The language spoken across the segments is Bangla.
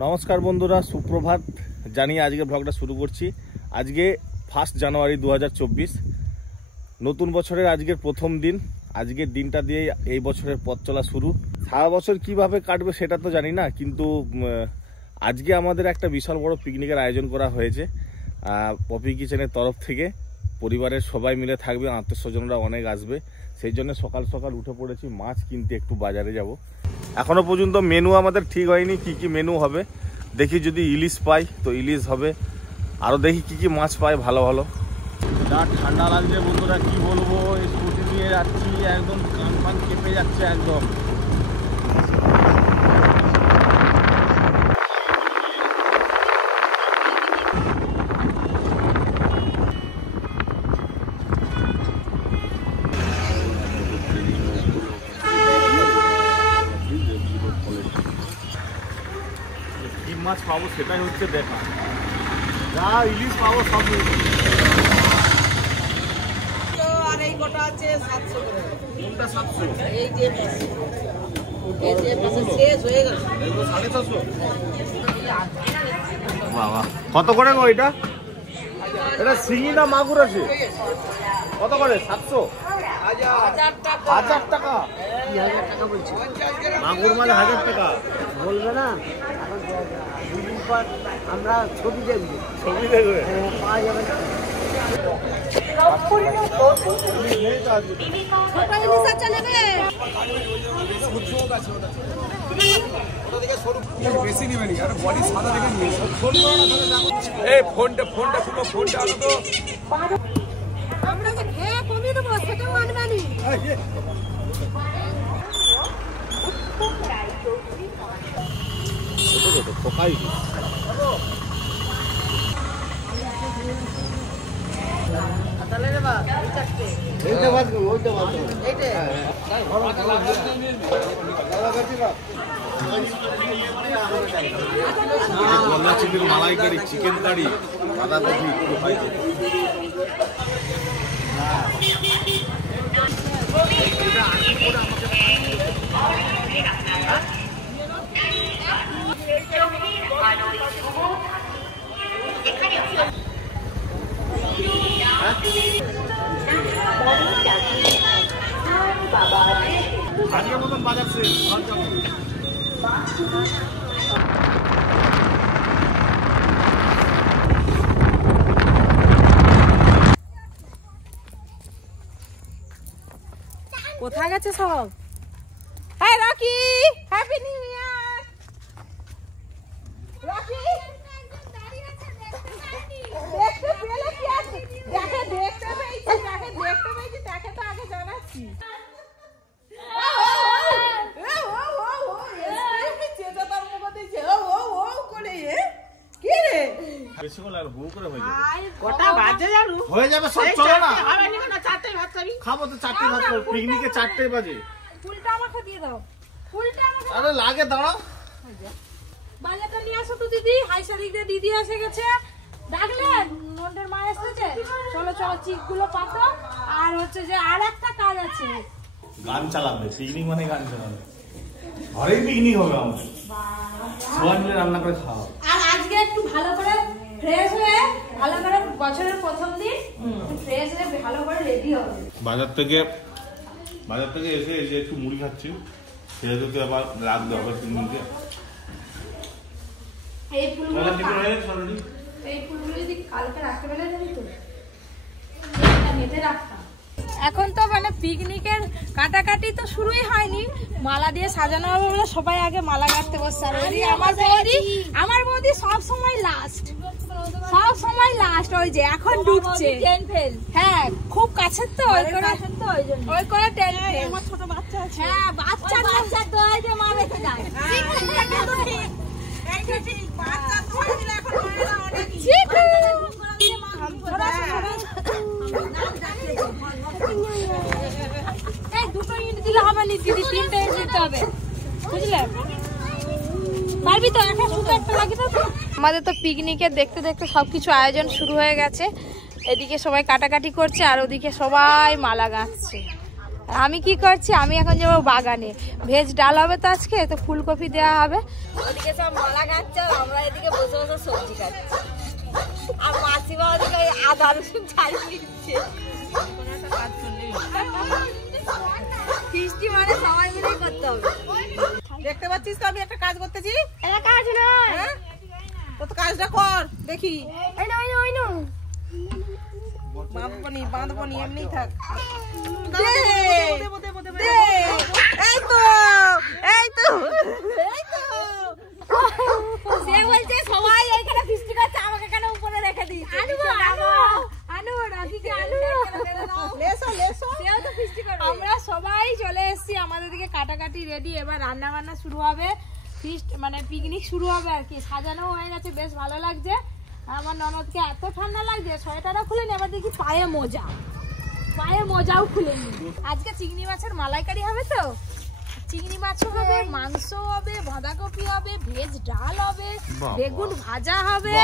নমস্কার বন্ধুরা, সুপ্রভাত জানিয়ে আজকে ব্লগটা শুরু করছি। আজকে 1 জানুয়ারি 2024, নতুন বছরের আজকের প্রথম দিন। আজকের দিনটা দিয়ে এই বছরের পথ চলা শুরু। সারা বছর কিভাবে কাটবে সেটা তো জানি না, কিন্তু আজকে আমাদের একটা বিশাল বড় পিকনিকের আয়োজন করা হয়েছে পপি কিচেনের তরফ থেকে। পরিবারের সবাই মিলে থাকবে, আত্মীয় স্বজনরা অনেক আসবে, সেই জন্য সকাল সকাল উঠে পড়েছি মাছ কিনতে, একটু বাজারে যাব। এখনো পর্যন্ত মেনু আমাদের ঠিক হয়নি, কি কি মেনু হবে। দেখি যদি ইলিশ পাই তো ইলিশ হবে, আরও দেখি কি কি মাছ পাই ভালো ভালো। যা ঠান্ডা লাগছে বন্ধুরা, কি বলবো, এই স্কুটি নিয়ে যাচ্ছি, একদম কান পান কেঁপে যাচ্ছে একদম। কি মাছ পাবো সেটাই হচ্ছে দেখা, যা ইলিশ পাবো সব। আর এই গোটা আছে 700 করে। কোনটা 700? এই যে পাশে শেষ হয়ে গেল। এগুলো 750। বাবা, কত করে গো এটা? এটা শিঙি না মাগুর আছে? কত করে? 700? 1000 টাকা। 1000 টাকা? 1000 টাকা বলছি। মাগুর মানে 1000 টাকা বলবে না, এখন দুদিন পর আমরা ছবি দেখবো, ছবি দেখবে। পাওয়া যাবে না। বেশি নিবেনি আর বডি সাদা দেখে নিয়ে এই ফোনটা পুরো ফোনটা আলো তো। আমরা যে খেয়ে কমিয়ে দেবো সেটাও আনবে নি। পোকাই তাহলে রে বাবা, এই চারটে। এইটা বাদ করো, ওইটা বাদ করো। এইটা গলা চিকেন, মালাই কারি, চিকেন কারি, আদা কফি একটু খাইছে। আজকের মতন বাজার শেষ। কোথায় গেছে সব? Hi Rocky, happy new year. Rocky দেখতে পেলে কি আছে? দেখতে পেয়েছি, তাকে তো আগে জানাচ্ছি। বেশিক্ষণ আর হু করে হয়ে যাবে। কটা বাজে জানো? হয়ে যাবে সব, চলো না। হবে না, চারটে ভাত খাবি। খাবো তো 4টে ভাত, পিকনিকে 4টে বাজে। ফুলটা আমাকে দিয়ে দাও, ফুলটা আমাকে আরে লাগে, দাঁড়াও। বাজারটা নিয়ে আসো তো দিদি। হাই শালিকদের দিদি এসে গেছে, ডাকলেন নন্দের মা এসেছে। চলো চলো, চিকগুলো পাতো। আর হচ্ছে যে আর একটা কাজ আছে, গান চালাবে। পিকনিক মানে গান চালাবে, ঘরেই পিকনিক হবে আমাদের, সবাই মিলে রান্না করে খাওয়া। আর আজকে একটু ভালো করে ফ্রেশ হয়ে, ভালো করে বছরের প্রথম দিন ফ্রেশ হয়ে ভালো করে রেডি হবে। বাজার থেকে এসে একটু মুড়ি খাচ্ছি, সেহেতু তো আবার রাখতে হবে পিকনিকে। এই ফুলগুলো যদি কালকে রাখতে পারলে জানি তো মেতে রাখতাম। এখন তো মানে পিকনিকের কাটাকাটি তো শুরুই হয়নি, মালা দিয়ে সাজানো হবে বলে সবাই আগে মালা গাঁথতে বসছে। আর আমার বৌদি সব সময় লাস্ট, ওই যে এখন ঢুকছে। হ্যাঁ, খুব কাছের তো, ওই করে টেন ফেল। আমার ছোট বাচ্চা আছে। হ্যাঁ, বাচ্চা তো ওই যে মা রেখে যায়। দুটো ইট দিলে হবে না দিদি, 3টে ইট দিতে হবে, বুঝলে? পারবি তো? একটা শুধু একটা লাগি তো। আমাদের তো পিকনিকের দেখতে দেখতে সবকিছু আয়োজন শুরু হয়ে গেছে। এদিকে সবাই কাটাকাটি করছে আর ওদিকে সবাই মালা গাঁথছে। আর আমি কি করছি, আমি এখন যাবো বাগানে। ভেজ ডাল হবে তো আজকে, তো ফুলকপি দেওয়া হবে। ওদিকে সব মালা খাচ্ছে আর আমরা এদিকে বসে বসে সবজি খাচ্ছি। আর মাসিমা ওদিকে ওই আদা রসুন ছাড়িয়ে দিচ্ছে। ফিস্টি মানে সবাই মিলে করতে হবে। দেখতে পাচ্ছিস তো আমি একটা কাজ করতেছি। এটা কাজ নয়, হ্যাঁ তো কাজটা কর দেখি। বাঁধবনি এমনি থাক। সে বলছে সবাই এইখানে ফিস্টি করছে, আমাকে কেন উপরে রেখে দিয়েছে? আমরা সবাই চলে এসেছি, আমাদের দিকে কাটাকাটি রেডি, এবার রান্না বান্না শুরু হবে। ফিস্ট মানে পিকনিক শুরু হবে আর কি। সাজানো হয়ে গেছে, বেশ ভালো লাগছে। আমার ননদকে এত ঠান্ডা লাগছে, সোয়েটারও খুলে নি, এবার দেখি পায়ে মোজাও খুলে নি। আজকে চিংড়ি মাছের মালাইকারি হবে তো, চিংড়ি মাছও হবে, মাংস হবে, বাঁধাকপি হবে, ভেজ ডাল হবে, বেগুন ভাজা হবে।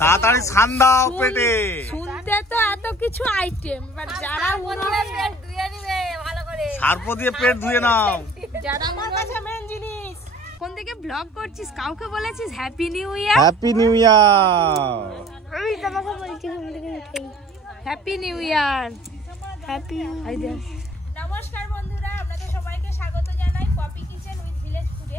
তাড়াতাড়ি ঠান্ডাও পেটে। শুনতে তো এত কিছু আইটেম, বাট যারা পেট ধুয়ে নিবে ভালো করে। সার্প দিয়ে পেট ধুয়ে নাও। যারা মেন জিনিস। কোন থেকে ব্লগ করছিস, কাউকে বলেছিস happy new year? Happy new ইয়ার। আমি তোমাকে বলছি হ্যাপি নিউ ইয়ার। হ্যাপি। নমস্কার বন্ধুরা, আপনাদের সবাইকে স্বাগত জানাই পপি কিচেন উইথ ভিলেজ ফুডে।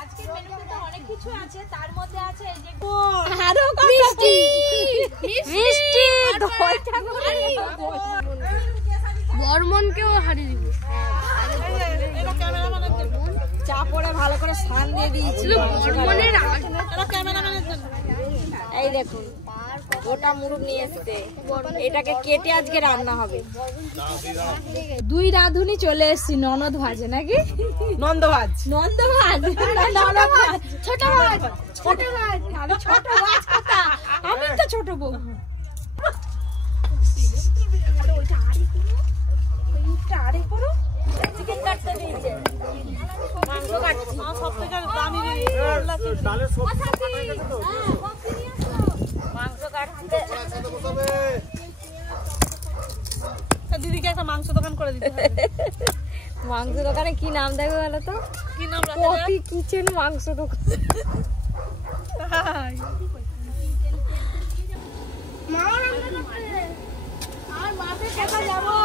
আজকের মেনুতে তো অনেক কিছু আছে, তার মধ্যে আছে এই যে আরো মিষ্টি বর্মনকেও হারিয়ে দিব। চা পরে ভালো করে স্নান দিয়ে দিয়েছিল। এই দেখুন গোটা মুরগ নিয়ে এসেছে, এটাকে কেটে আজকে রান্না হবে। দুই রাঁধুনি চলে এসেছি, ননদ ভাজে নাকি? নন্দ ভাজ ছোট ভাজ। আমি তো ছোট বউ। চিকেন কাটতে দিয়েছে, মাংস কাটছি। মাংস কাটতে দিদিকে একটা মাংস দোকান করে দিতে হবে। মাংস দোকানে কি নাম দেখবে বলো তো? কি নাম পপি কিচেন মাংস দোকান। আর মাপে কোথা যাবো?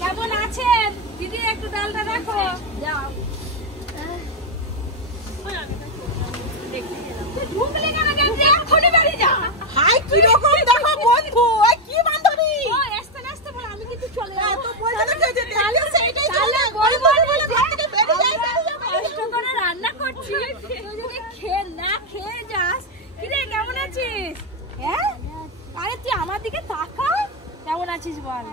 কেমন আছেন দিদি? একটু ডালটা রাখো। যাও। ঢুকলে কেন? এক্ষুনি বাড়ি যা। হাই কি রকম দেখো বন্ধু, এই কি বান্ধবী। ও আস্তে আস্তে বল, আমি কিন্তু চলে যাব। তো বলতে তো কেউ যেতে। তাহলে সেইটাই চলে বল ঘর থেকে বেরিয়ে যাই। কষ্ট করে রান্না করছি, তুই যদি না খেয়ে যাস। কি রে, কেমন আছিস? হ্যাঁ, আরে তুই আমার দিকে তাকা। কেমন আছিস বল?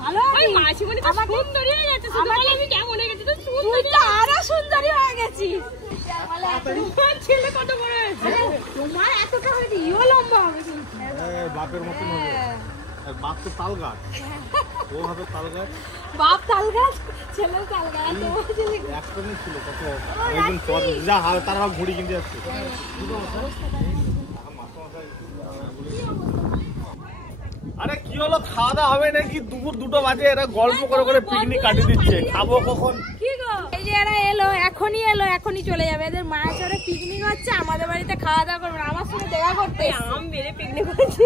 ভালো আছি। মাসিমণি তো সুন্দরী হয়ে গেছে, শুধু বল আমি কেমন হয়ে গেছি। তুই তো আরো সুন্দরী হয়ে গেছিস। তোমার ছেলে কত বড় হয়েছে? তোমার এতটা হয়নি, ইও লম্বা হবে কিন্তু। বাপের মতন হবে। বাপ তো তাল গাছ, ও হবে তাল গাছ। বাপ তাল গাছ, ছেলেও তাল গাছ। একদমই ছিল কত অনেকদিন পর। যা তার ঘুড়ি কিনতে যাচ্ছে। আরে কি হলো, খাওয়া দাওয়া হবে নাকি? দুপুর 2টো বাজে, এরা গল্প করে করে পিকনিক কাটিয়ে দিচ্ছে। খাবো কখন? কি গো, এই যে এরা এলো, এখনই চলে যাবে। এদের মায়ের সাথে পিকনিক হচ্ছে, আমাদের বাড়িতে খাওয়া দাওয়া করবে। আমার সঙ্গে দেখা করতে আম মেরে পিকনিক হচ্ছে।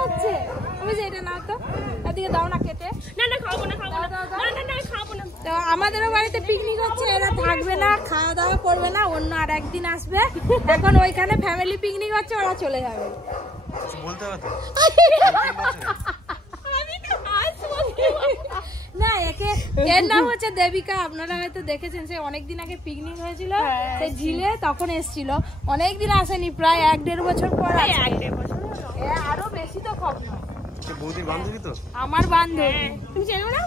হচ্ছে আমি যে এটা না তো এদিকে দাও না কেটে। না খাবো না, খাবো না। তো আমাদেরও বাড়িতে পিকনিক হচ্ছে, এরা থাকবে না, খাওয়া দাওয়া করবে না, অন্য আর একদিন আসবে। এখন ওইখানে ফ্যামিলি পিকনিক হচ্ছে, ওরা চলে যাবে। বলতে হবে না, এর নাম হচ্ছে দেবিকা। আপনারা হয়তো দেখেছেন, সে অনেকদিন আগে পিকনিক হয়েছিল সে ঝিলে, তখন এসেছিল। অনেকদিন আসেনি, প্রায় 1-1.5 বছর পর। আরো বেশি তো খবর। বৌদির বান্ধবী তো আমার বান্ধবী, তুমি চেনো না?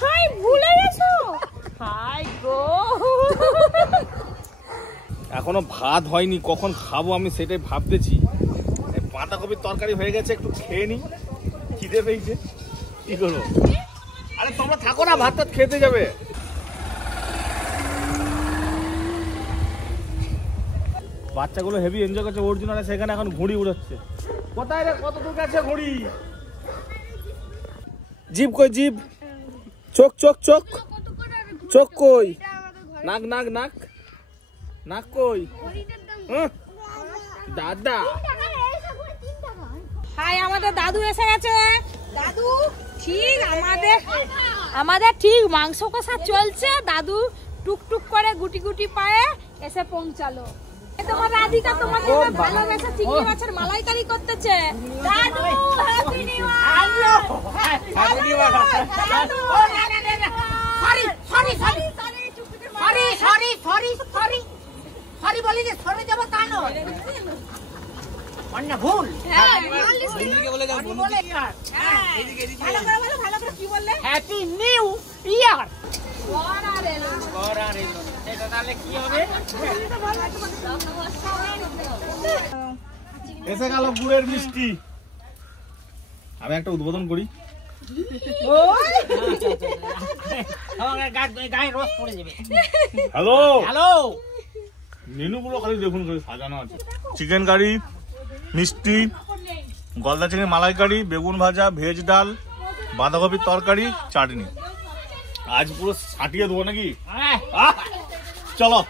হাই, ভুলে গেছো? হাই গো, এখনো ভাত হয়নি, কখন খাবো আমি সেটাই ভাবতেছি। বাঁধাকপির তরকারি হয়ে গেছে, একটু খেয়ে নি, খিদে পেয়েছে। কি করবো? আরে তোমরা থাকো না, ভাত টাত খেতে যাবে। বাচ্চাগুলো হেভি এনজয় করছে, অর্জুন সেখানে এখন ঘুড়ি উড়াচ্ছে। কোথায় রে, কত দূর গেছে ঘড়ি? জিভ কই, জিভ? চোখ চোখ চোখ চোখ কই? নাক নাক নাক নাক কই? দাদা হাই, আমাদের দাদু এসে গেছে। দাদু ঠিক আমাদের ঠিক মাংস কষা চলছে। দাদু টুকটুক করে গুটি গুটি পায়ে এসে পৌঁছালো। তোমার রাধিকা তোমাকে ভালোবেসে চিংড়ি মাছের মালাইকারি করতেছে। দাদু happy new year. Happy new ইয়ার। Sorry sorry sorry sorry sorry sorry sorry sorry বলি যে সরে যাব তা নয়, অন্য ভুল। এদিকে বলে দাও, বন্ধু কি আর? এদিকে এদিকে ভালো করে কি বললে? হ্যাপি নিউ ইয়ার। এটা তাহলে কি হবে? এসে গেল গুড়ের মিষ্টি। আমি একটা উদ্বোধন করি। গায়ে রস পড়ে যাবে। হ্যালো হ্যালো, মেনুগুলো খালি দেখুন, খালি সাজানো আছে। চিকেন কারি, মিষ্টি, গলদা চিংড়ি মালাইকারি, বেগুন ভাজা, ভেজ ডাল, বাঁধাকপির তরকারি, চাটনি। আজ পুরো ছাটিয়ে দেবো নাকি? আহ! চলো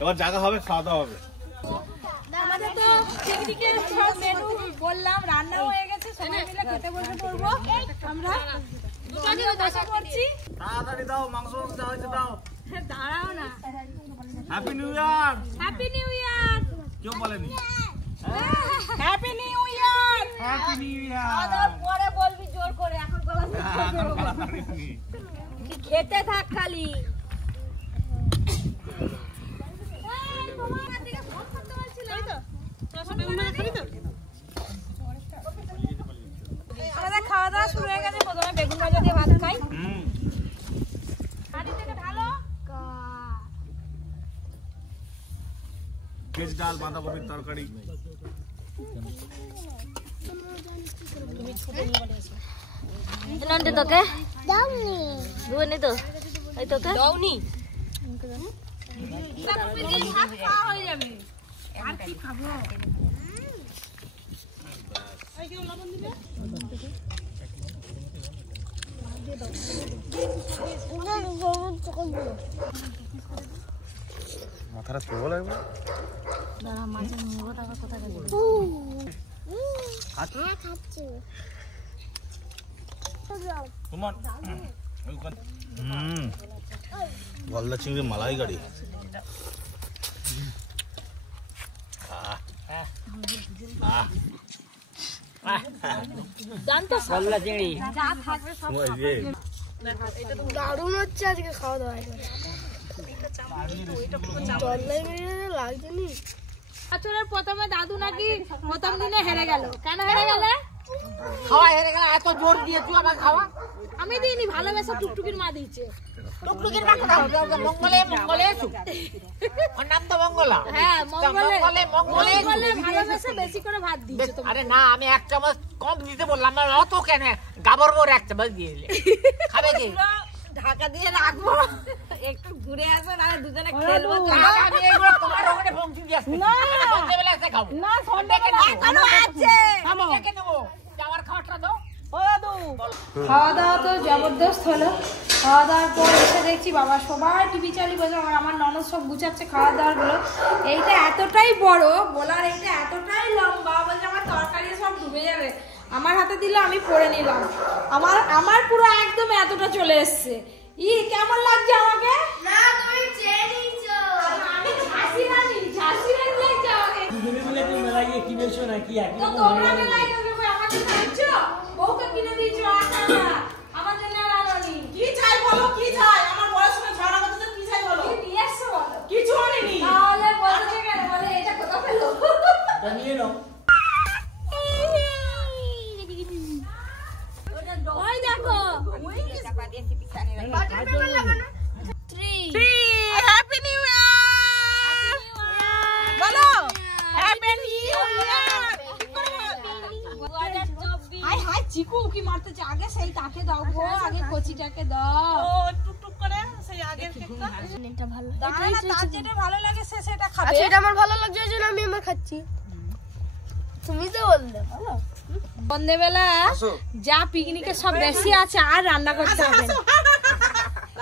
এবার জায়গা হবে, খাওয়া দাওয়া হবে। আমাদের তো পিকনিকের সব মেনু বললাম, রান্না হয়ে গেছে, সবাই মিলে খেতে বসে পড়বো। আমরা আমিও দশা করছি। তাড়াতাড়ি দাও, মাংস দেওয়া হয়েছে, দাও। দাঁড়াও না। Happy new year. Happy new year. কেউ বলেনি। Happy new year. Happy new year. আদার পরে বলবি জোর করে, এখন গলা খেতে থাক খালি। আমাদের খাওয়া দাওয়া শুরু হয়ে গেছে। প্রথমে বেগুন ভাজা দিয়ে ভাত খাই। হাঁড়ি থেকে ঢালো। ভেজ ডাল, বাঁধাকপির তরকারি। নন্টে তোকে দাওনি দুনি তো এই তোকে দাওনি ভাত খাওয়া হয়ে যাবে। আর কি খাবো? মাথাটা তোলা লাগবে। গলদা চিংড়ি মালাইকারি। জানতো গলদা চিংড়ি যা থাকবে সব দারুণ হচ্ছে আজকে খাওয়া দাওয়া লাগছে নি। বছরের প্রথমে দাদু নাকি প্রথম দিনে হেরে গেল। কেন হেরে গেলে? খাওয়া হেরে গেল, এত জোর দিয়েছো আমার খাওয়া। আমি দিইনি, ভালোবেসে টুকটুকির মা দিয়েছে। টুকটুকির মা কথা বলছো, মঙ্গলে মঙ্গলে এসো। ওর নাম তো মঙ্গলা। হ্যাঁ, মঙ্গলে মঙ্গলে মঙ্গলে ভালোবেসে বেশি করে ভাত দিয়েছে তোমার। আরে না, আমি এক চামচ কম দিতে বললাম, আমার অত কেন গাবর বোর এক চামচ দিয়ে দিলে খাবে কি? ঢাকা দিয়ে রাখবো, একটু ঘুরে আসো, না দুজনে খেলবো। আমি এইগুলো তোমার ওখানে পৌঁছে দিয়ে আসছি। না। সন্ধ্যেবেলা এসে খাবো। না, সন্ধ্যাকে এখনো আছে। দেখে নেবো, আমার খাওয়াটা দাও। খাওয়া দাওয়া তো জবরদস্ত হলো। খাওয়া দাওয়ার পর এসে দেখছি বাবা সবাই টিভি চালিয়ে বসে, আমার ননদ সব গুছাচ্ছে খাওয়া দাওয়ার গুলো। এইটা এতটাই বড় বলার, এইটা এতটাই লম্বা, বলছে আমার তরকারি সব ডুবে যাবে। আমার হাতে দিলে আমি পড়ে নিলাম। আমার পুরো একদম এতটা চলে এসছে। কেমন লাগছে আমাকে? না তুমি চেয়ে নিয়েছো। আমি ঝাঁসি রানী লাগছে আমাকে। কি বেশো না কি তো তোমরা মেলায় গেছো, আমাকে খাইছো, বউকে কিনে দিয়েছো আমার জন্য আর আনোনি। কি চাই বলো, কি চাই? আমার বয়স সঙ্গে ঝগড়া করতে কি চাই বলো? কি নিয়ে এসছো বলো? কিছু আনিনি। তাহলে বলছে কেন? বলে এটা কোথা পেলো? নিয়ে নাও। ওই দেখো, হ্যাপি নিউ ইয়ার বলো, happy new year. Hi hi চিকু কি মারতেছে? আগে সেই তাকে দাও গো, আগে কচিটাকে দাও। ও টুকটুক করে সেই আগের কেকটা। এটা ভালো। দাঁড়া না, তার যেটা ভালো লাগে সে সেটা খাবে। আচ্ছা এটা আমার ভালো লাগছে, এই জন্য আমি আমার খাচ্ছি। তুমি তো বললে সন্ধ্যেবেলা যা পিকনিকের সব বেশি আছে আর রান্না করতে হবে না।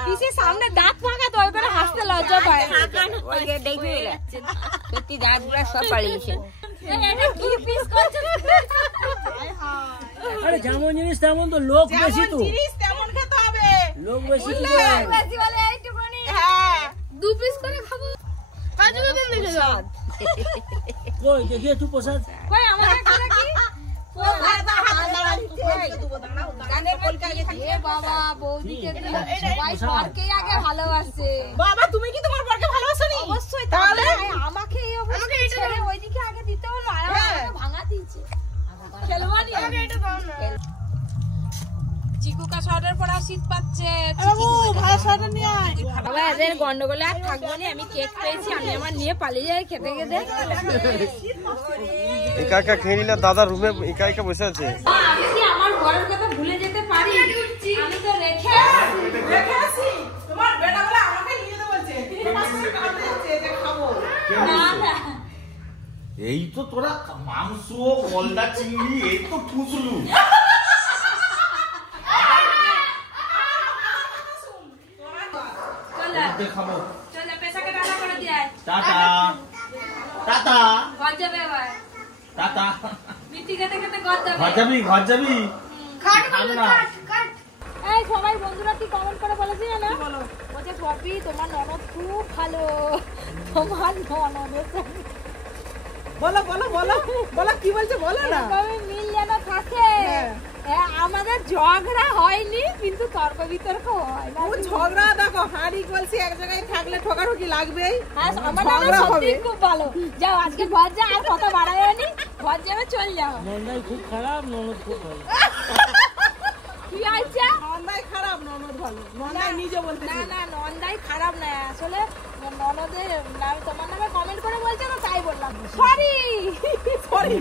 পিসির সামনে দাঁত ফাঁকা তো ওই করে হাসতে লজ্জা পায়। সত্যি দাঁতগুলো সব পালিয়েছে। এটা কি পিস করছে? আরে যেমন জিনিস তেমন তো লোক বেশি তো জিনিস তেমন খেতে হবে। লোক বেশি তো বেশি বলে এইটুকুনি। হ্যাঁ 2 পিস করে খাবো কাজু বাদাম দেখে যাও কই দেখি একটু প্রসাদ কই আমাদের খানা কি? এ বাবা বৌদিকে দিল সবাই বরকেই আগে ভালোবাসে। বাবা তুমি কি তোমার বরকে ভালোবাসোনি? অবশ্যই তাহলে তাহলে আমাকে এই অবস্থায় ছেড়ে ওইদিকে আগে দিতে হলো আর আমাকে ভাঙা দিয়েছে। খেলবানি আমাকে এটা দাও না চিকু কা শর্টের পর শীত পাচ্ছে। বাবু ভালো সাথে নিয়ে আয়। বাবা এদের গন্ডগোলে আর থাকবো না, আমি কেক পেয়েছি, আমি আমার নিয়ে পালিয়ে যাই খেতে খেতে। একা একা খেয়ে নিলে দাদা রুমে একা একা বসে আছে। আমি কি আমার ঘরের কথা ভুলে যেতে পারি? আমি তো রেখে রেখে আসি। তোমার বেটা বলে আমাকে নিয়ে যেতে বলছে। তোমার সঙ্গে কাঁদতে যাচ্ছে যে খাবো। না না এই তো তোরা মাংস গলদা চিংড়ি এই তো ফুসলু। চল খাবো চল পেশাকে টাটা করে দিয়ে আয়। টাটা টাটা ঘর যাবে এবার টাটা। মিষ্টি খেতে খেতে ঘর যাবে। ঘর যাবি কাট না। কাট এই সবাই বন্ধুরা কি কমেন্ট করে বলেছি না? বলছে পপি তোমার ননদ খুব ভালো, তোমার ননদের সঙ্গে বলো বলো বলো বলো কি বলছে বলো না। এরকমই মিল যেন থাকে। হ্যাঁ, আমাদের ঝগড়া হয়নি কিন্তু তর্ক বিতর্ক হয় না। ও ঝগড়া দেখো হাঁড়ি কলসি এক জায়গায় থাকলে ঠকাঠকি লাগবেই। হ্যাঁ, আমার ঝগড়া ননদ সত্যি হবে। খুব ভালো। যাও আজকে ঘর যা, আর কথা বাড়ায়নি, ঘর যাবে চল যাও। নন্দাই খুব খারাপ ননদ খুব ভালো কি হয়েছে? নন্দাই খারাপ ননদ ভালো। নন্দাই নিজে বলতে না না নন্দাই খারাপ না, আসলে ননদের নাম তোমার নামে কমেন্ট করে বলছে না তাই বললাম। Sorry sorry